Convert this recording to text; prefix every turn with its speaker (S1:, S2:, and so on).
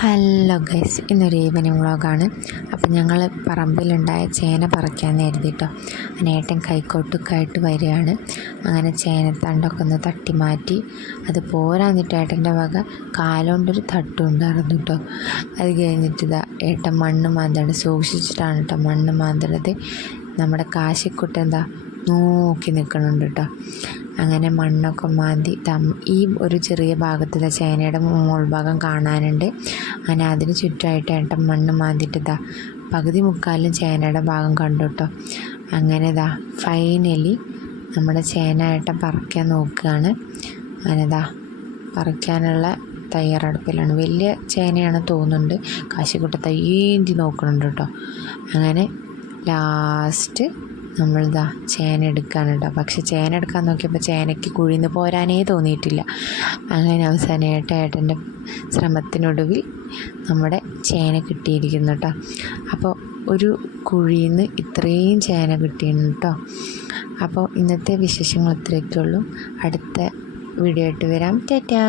S1: Hello guys ഇന്നൊരു evening വ്ളോഗാണ്. അപ്പം ഞങ്ങൾ പറമ്പിലുണ്ടായ ചേന പറിക്കാമെന്ന് കരുതിട്ടോ. അനേട്ടൻ കൈക്കോട്ടുക്കായിട്ട് വരികയാണ്. അങ്ങനെ ചേനത്തണ്ടൊക്കെ ഒന്ന് തട്ടി മാറ്റി അത് പോരാഞ്ഞിട്ട് ഏട്ടന്റെ വക കാലുകൊണ്ടൊരു തട്ടുണ്ടായിരുന്നു കേട്ടോ അത് കഴിഞ്ഞിട്ട് ഇതാ ഏട്ടൻ മണ്ണ് മാന്തണ് സൂക്ഷിച്ചിട്ടാണ് കേട്ടോ മണ്ണ് മാന്തണത് നമ്മുടെ കാശിക്കുട്ട എന്താ നോക്കി നിൽക്കണുണ്ട് കേട്ടോ അങ്ങനെ മണ്ണൊക്കെ മാന്തി തം ഈ ഒരു ചെറിയ ഭാഗത്തിലെ ചേനയുടെ മുകൾഭാഗം കാണാനുണ്ട്. അങ്ങനെ അതിന് ചുറ്റുമായിട്ട് ഏട്ടൻ മണ്ണ് മാന്തിയിട്ട് ഇതാ പകുതി മുക്കാലും ചേനയുടെ ഭാഗം കണ്ടു കേട്ടോ അങ്ങനെ ഇതാ ഫൈനലി നമ്മുടെ ചേന ഏട്ടൻ പറിക്കാൻ നോക്കുകയാണ്. അങ്ങനെ ഇതാ പറിക്കാനുള്ള തയ്യാറെടുപ്പിലാണ്. വലിയ ചേനയാണ് തോന്നുന്നുണ്ട്. കാശിക്കുട്ട തയ്യേന്തി നോക്കുന്നുണ്ട് കേട്ടോ. അങ്ങനെ ലാസ്റ്റ് നമ്മളിതാ ചേന എടുക്കുകയാണ് കേട്ടോ പക്ഷെ ചേന എടുക്കാൻ നോക്കിയപ്പോൾ ചേനയ്ക്ക് കുഴിന്ന് പോരാനേ തോന്നിയിട്ടില്ല. അങ്ങനെ അവസാനമായിട്ട് ഏട്ടന്റെ ശ്രമത്തിനൊടുവിൽ നമ്മുടെ ചേന കിട്ടിയിരിക്കുന്നു കേട്ടോ അപ്പോൾ ഒരു കുഴിന്ന് ഇത്രയും ചേന കിട്ടിയിരുന്നു കേട്ടോ അപ്പോൾ ഇന്നത്തെ വിശേഷങ്ങൾ ഇത്രയൊക്കെ ഉള്ളൂ അടുത്ത വീഡിയോ ആയിട്ട് വരാം. ടാറ്റാ!